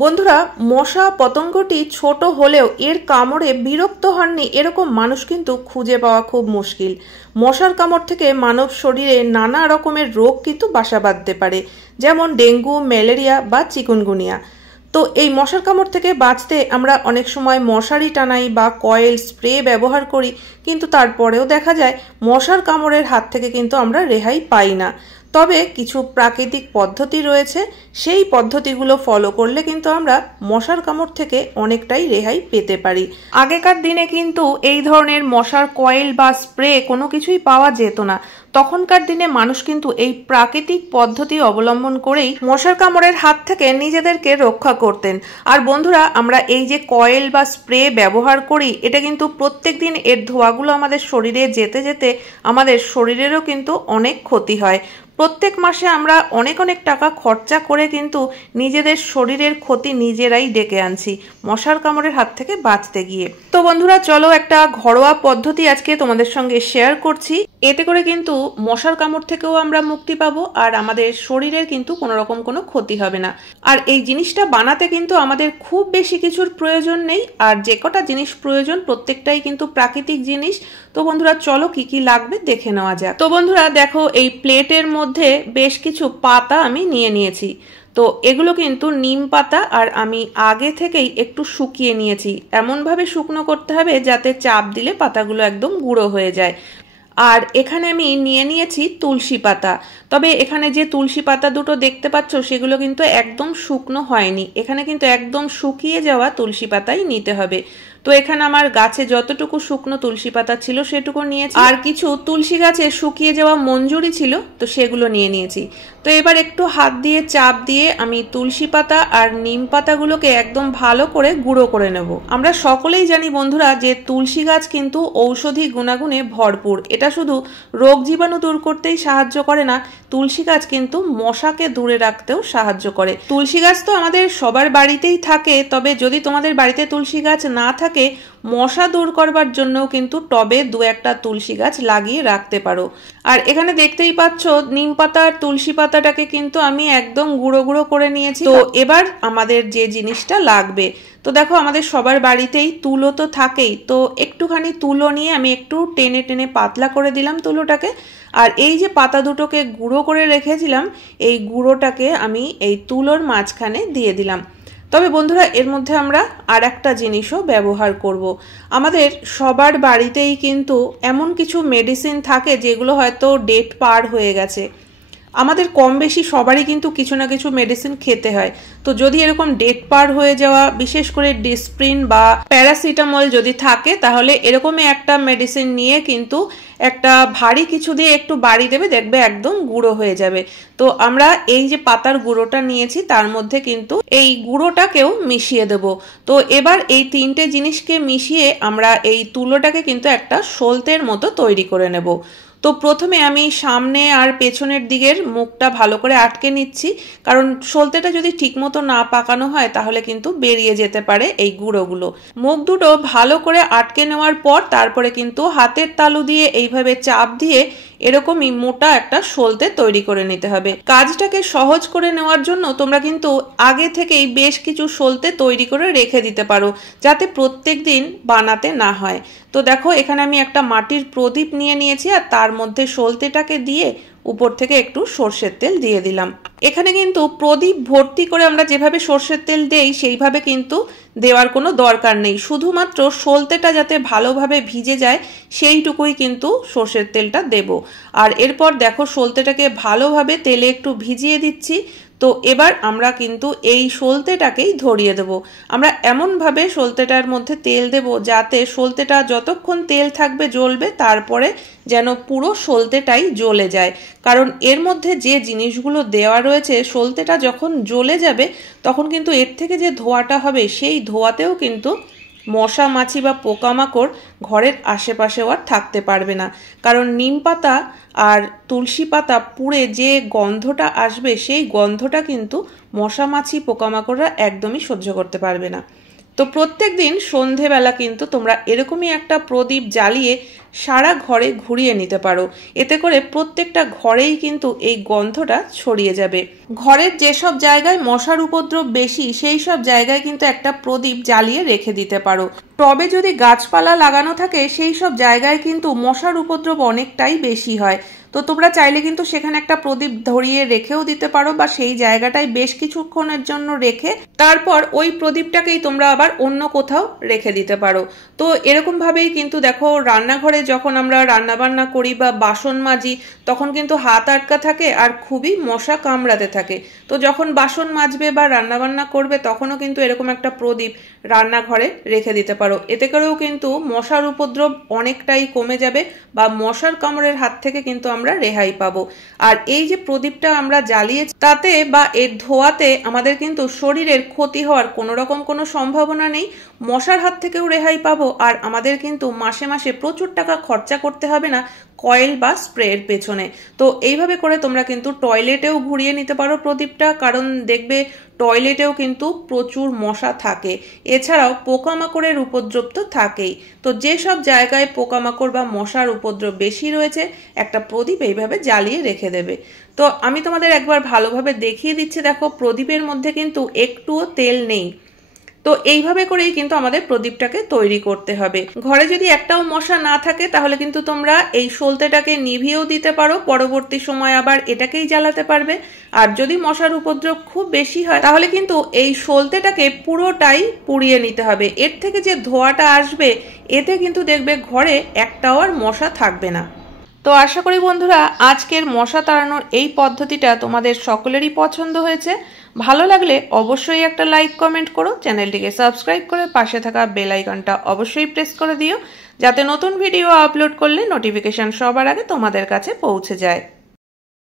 বন্ধুরা, মশা পতঙ্গটি ছোট হলেও এর কামড়ে বিরক্ত হননি এরকম মানুষ কিন্তু খুঁজে পাওয়া খুব মুশকিল। মশার কামড় থেকে মানব শরীরে নানা রকমের রোগ কিন্তু বাসা বাঁধতে পারে, যেমন ডেঙ্গু, ম্যালেরিয়া বা চিকুনগুনিয়া। তো এই মশার কামড় থেকে বাঁচতে আমরা অনেক সময় মশারি টানাই বা কয়েল স্প্রে ব্যবহার করি, কিন্তু তারপরেও দেখা যায় মশার কামড়ের হাত থেকে কিন্তু আমরা রেহাই পাই না। তবে কিছু প্রাকৃতিক পদ্ধতি রয়েছে, সেই পদ্ধতিগুলো ফলো করলে কিন্তু আমরা মশার কামড় থেকে অনেকটাই রেহাই পেতে পারি। আগেকার দিনে কিন্তু এই ধরনের মশার কয়েল বা স্প্রে কোনো কিছুই পাওয়া যেত না। তখনকার দিনে মানুষ কিন্তু এই প্রাকৃতিক পদ্ধতি অবলম্বন করেই মশার কামড়ের হাত থেকে নিজেদেরকে রক্ষা করতেন। আর বন্ধুরা, আমরা এই যে কয়েল বা স্প্রে ব্যবহার করি, এটা কিন্তু প্রত্যেক দিন এর ধোঁয়াগুলো আমাদের শরীরে যেতে যেতে আমাদের শরীরেরও কিন্তু অনেক ক্ষতি হয়। প্রত্যেক মাসে আমরা অনেক অনেক টাকা খরচা করে কিন্তু নিজেদের শরীরের ক্ষতি নিজেরাই ডেকে আনছি মশার কামড়ের হাত থেকে বাঁচতে গিয়ে। তো বন্ধুরা, চলো একটা ঘরোয়া পদ্ধতি আজকে তোমাদের সঙ্গে শেয়ার করছি। এতে করে কিন্তু মশার কামড় থেকেও আমরা মুক্তি পাবো আর আমাদের শরীরের কিন্তু কোনো রকম কোনো ক্ষতি হবে না। আর এই জিনিসটা বানাতে কিন্তু আমাদের খুব বেশি কিছুর প্রয়োজন নেই, আর যে কটা জিনিস প্রয়োজন প্রত্যেকটাই কিন্তু প্রাকৃতিক জিনিস। তো বন্ধুরা, চলো কি কি লাগবে দেখে নেওয়া যাক। তো বন্ধুরা দেখো, এই প্লেটের মধ্যে বেশ কিছু পাতা আমি নিয়ে নিয়েছি। তো এগুলো কিন্তু নিম পাতা, আর আমি আগে থেকেই একটু শুকিয়ে নিয়েছি। এমনভাবে শুকনো করতে হবে যাতে চাপ দিলে পাতাগুলো একদম গুঁড়ো হয়ে যায়। আর এখানে আমি নিয়ে নিয়েছি তুলসী পাতা। তবে এখানে যে তুলসী পাতা দুটো দেখতে পাচ্ছ সেগুলো কিন্তু একদম শুকনো হয়নি, এখানে কিন্তু একদম শুকিয়ে যাওয়া তুলসী পাতাই নিতে হবে। তো এখানে আমার গাছে যতটুকু শুকনো তুলসী পাতা ছিল সেটুকু নিয়েছি, আর কিছু তুলসী গাছে শুকিয়ে যাওয়া মঞ্জুরি ছিল, তো সেগুলো নিয়ে নিয়েছি। তো এবার একটু হাত দিয়ে চাপ দিয়ে আমি তুলসী পাতা আর নিম পাতাগুলোকে একদম ভালো করে গুঁড়ো করে নেব। আমরা সকলেই জানি বন্ধুরা যে তুলসী গাছ কিন্তু ঔষধি গুণাগুণে ভরপুর। এটা শুধু রোগ জীবাণু দূর করতেই সাহায্য করে না, তুলসী গাছ কিন্তু মশাকে দূরে রাখতেও সাহায্য করে। তুলসী গাছ তো আমাদের সবার বাড়িতেই থাকে, তবে যদি তোমাদের বাড়িতে তুলসী গাছ না থাকে, মশা দূর করবার জন্যও কিন্তু টবে দু একটা তুলসী গাছ লাগিয়ে রাখতে পারো। আর এখানে দেখতেই পাচ্ছ নিম পাতা আর তুলসী পাতাটাকে কিন্তু আমি একদম গুঁড়ো গুঁড়ো করে নিয়েছি। তো এবার আমাদের যে জিনিসটা লাগবে, তো দেখো আমাদের সবার বাড়িতেই তুলো তো থাকেই, তো একটুখানি তুলো নিয়ে আমি একটু টেনে টেনে পাতলা করে দিলাম তুলোটাকে। আর এই যে পাতা দুটোকে গুঁড়ো করে রেখেছিলাম, এই গুঁড়োটাকে আমি এই তুলোর মাঝখানে দিয়ে দিলাম। তবে বন্ধুরা, এর মধ্যে আমরা আর একটা জিনিসও ব্যবহার করব। আমাদের সবার বাড়িতেই কিন্তু এমন কিছু মেডিসিন থাকে যেগুলো হয়তো ডেট পার হয়ে গেছে। আমাদের কম বেশি সবারই কিন্তু কিছু না কিছু মেডিসিন খেতে হয়। তো যদি এরকম ডেট পার হয়ে যাওয়া, বিশেষ করে ডিসপ্রিন বা প্যারাসিটামল যদি থাকে, তাহলে এরকমই একটা মেডিসিন নিয়ে কিন্তু একটা ভারী কিছু দিয়ে একটু বাড়ি দেবে, দেখবে একদম গুঁড়ো হয়ে যাবে। তো আমরা এই যে পাতার গুঁড়োটা নিয়েছি তার মধ্যে কিন্তু এই গুঁড়োটাকেও মিশিয়ে দেব। তো এবার এই তিনটে জিনিসকে মিশিয়ে আমরা এই তুলোটাকে কিন্তু একটা সলতের মতো তৈরি করে নেব। তো প্রথমে আমি সামনে আর পেছনের দিকের মুখটা ভালো করে আটকে নিচ্ছি, কারণ সলতেটা যদি ঠিকমতো না পাকানো হয় তাহলে কিন্তু বেরিয়ে যেতে পারে এই গুঁড়োগুলো। মুখ দুটো ভালো করে আটকে নেওয়ার পর তারপরে কিন্তু হাতের তালু দিয়ে এইভাবে চাপ দিয়ে এরকমই মোটা একটা সলতে তৈরি করে নিতে হবে। কাজটাকে সহজ করে নেওয়ার জন্য তোমরা কিন্তু আগে থেকেই বেশ কিছু সলতে তৈরি করে রেখে দিতে পারো, যাতে প্রত্যেক দিন বানাতে না হয়। তো দেখো, এখানে আমি একটা মাটির প্রদীপ নিয়ে নিয়েছি, আর তার মধ্যে সলতেটাকে দিয়ে উপর থেকে একটু সর্ষের তেল দিয়ে দিলাম। এখানে কিন্তু প্রদীপ ভর্তি করে আমরা যেভাবে সর্ষের তেল দেই সেইভাবে কিন্তু দেওয়ার কোনো দরকার নেই, শুধুমাত্র সলতেটা যাতে ভালোভাবে ভিজে যায় সেইটুকুই কিন্তু সর্ষের তেলটা দেব। আর এরপর দেখো, সলতেটাকে ভালোভাবে তেলে একটু ভিজিয়ে দিচ্ছি। তো এবার আমরা কিন্তু এই সলতেটাকেই ধরিয়ে দেব। আমরা এমনভাবে সলতেটার মধ্যে তেল দেব যাতে সলতেটা যতক্ষণ তেল থাকবে জ্বলবে, তারপরে যেন পুরো সলতেটাই জ্বলে যায়। কারণ এর মধ্যে যে জিনিসগুলো দেওয়া রয়েছে, সলতেটা যখন জ্বলে যাবে তখন কিন্তু এর থেকে যে ধোঁয়াটা হবে সেই ধোঁয়াতেও কিন্তু মশা মাছি বা পোকামাকড় ঘরের আশেপাশেও আর থাকতে পারবে না। কারণ নিম পাতা আর তুলসী পাতা পুড়ে যে গন্ধটা আসবে সেই গন্ধটা কিন্তু মশা মাছি পোকামাকড়রা একদমই সহ্য করতে পারবে না। তো প্রত্যেক দিন সন্ধেবেলা কিন্তু তোমরা এরকমই একটা প্রদীপ জ্বালিয়ে সারা ঘরে ঘুরিয়ে নিতে পারো। এতে করে প্রত্যেকটা ঘরেই কিন্তু এই গন্ধটা ছড়িয়ে যাবে। ঘরের যেসব জায়গায় মশার উপদ্রব বেশি সেই সব জায়গায় কিন্তু একটা প্রদীপ জ্বালিয়ে রেখে দিতে পারো। টবে যদি গাছপালা লাগানো থাকে সেই সব জায়গায় কিন্তু মশার উপদ্রব অনেকটাই বেশি হয়। তো তোমরা চাইলে কিন্তু সেখানে একটা প্রদীপ ধরিয়ে রেখেও দিতে পারো, বা সেই জায়গাটায় বেশ কিছুক্ষণের জন্য রেখে তারপর ওই প্রদীপটাকেই তোমরা আবার অন্য কোথাও রেখে দিতে পারো। তো এরকম ভাবেই কিন্তু দেখো, রান্নাঘরে যখন আমরা রান্নাবান্না করি বা বাসন মাজি তখন কিন্তু হাত আটকা থাকে আর খুবই মশা কামড়াতে থাকে। তো যখন বাসন মাজবে বা রান্নাবান্না করবে তখনও কিন্তু এরকম একটা প্রদীপ রান্নাঘরে রেখে দিতে পারো। এতে করেও কিন্তু মশার উপদ্রব অনেকটাই কমে যাবে বা মশার কামড়ের হাত থেকে কিন্তু আমরা রেহাই পাবো। আর এই যে প্রদীপটা আমরা জ্বালিয়েছি তাতে বা এর ধোঁয়াতে আমাদের কিন্তু শরীরের ক্ষতি হওয়ার কোনো রকম কোনো সম্ভাবনা নেই, মশার হাত থেকেও রেহাই পাবো, আর আমাদের কিন্তু মাসে মাসে প্রচুর টাকা খরচা করতে হবে না কয়েল বা স্প্রের পেছনে। তো এইভাবে করে তোমরা কিন্তু টয়লেটেও ঘুরিয়ে নিতে পারো প্রদীপটা, কারণ দেখবে টয়লেটেও কিন্তু প্রচুর মশা থাকে। এছাড়াও পোকামাকড়ের উপদ্রব তো থাকেই। তো যেসব জায়গায় পোকামাকড় বা মশার উপদ্রব বেশি রয়েছে একটা প্রদীপ এইভাবে জ্বালিয়ে রেখে দেবে। তো আমি তোমাদের একবার ভালোভাবে দেখিয়ে দিচ্ছি। দেখো, প্রদীপের মধ্যে কিন্তু একটুও তেল নেই। তো এইভাবে করেই কিন্তু আমাদের প্রদীপটাকে তৈরি করতে হবে। ঘরে যদি একটাও মশা না থাকে তাহলে কিন্তু তোমরা এই সলতেটাকে নিভিয়েও দিতে পারো, পরবর্তী সময় আবার এটাকেই জ্বালাতে পারবে। আর যদি মশার উপদ্রব খুব বেশি হয় তাহলে কিন্তু এই সলতেটাকে পুরোটাই পুড়িয়ে নিতে হবে। এর থেকে যে ধোঁয়াটা আসবে এতে কিন্তু দেখবে ঘরে একটাও আর মশা থাকবে না। তো আশা করি বন্ধুরা আজকের মশা তাড়ানোর এই পদ্ধতিটা তোমাদের সকলেরই পছন্দ হয়েছে। ভালো লাগলে অবশ্যই একটা লাইক কমেন্ট করো, চ্যানেলটিকে সাবস্ক্রাইব করে পাশে থাকা বেল আইকনটা অবশ্যই প্রেস করে দিও, যাতে নতুন ভিডিও আপলোড করলে নোটিফিকেশন সবার আগে তোমাদের কাছে পৌঁছে যায়।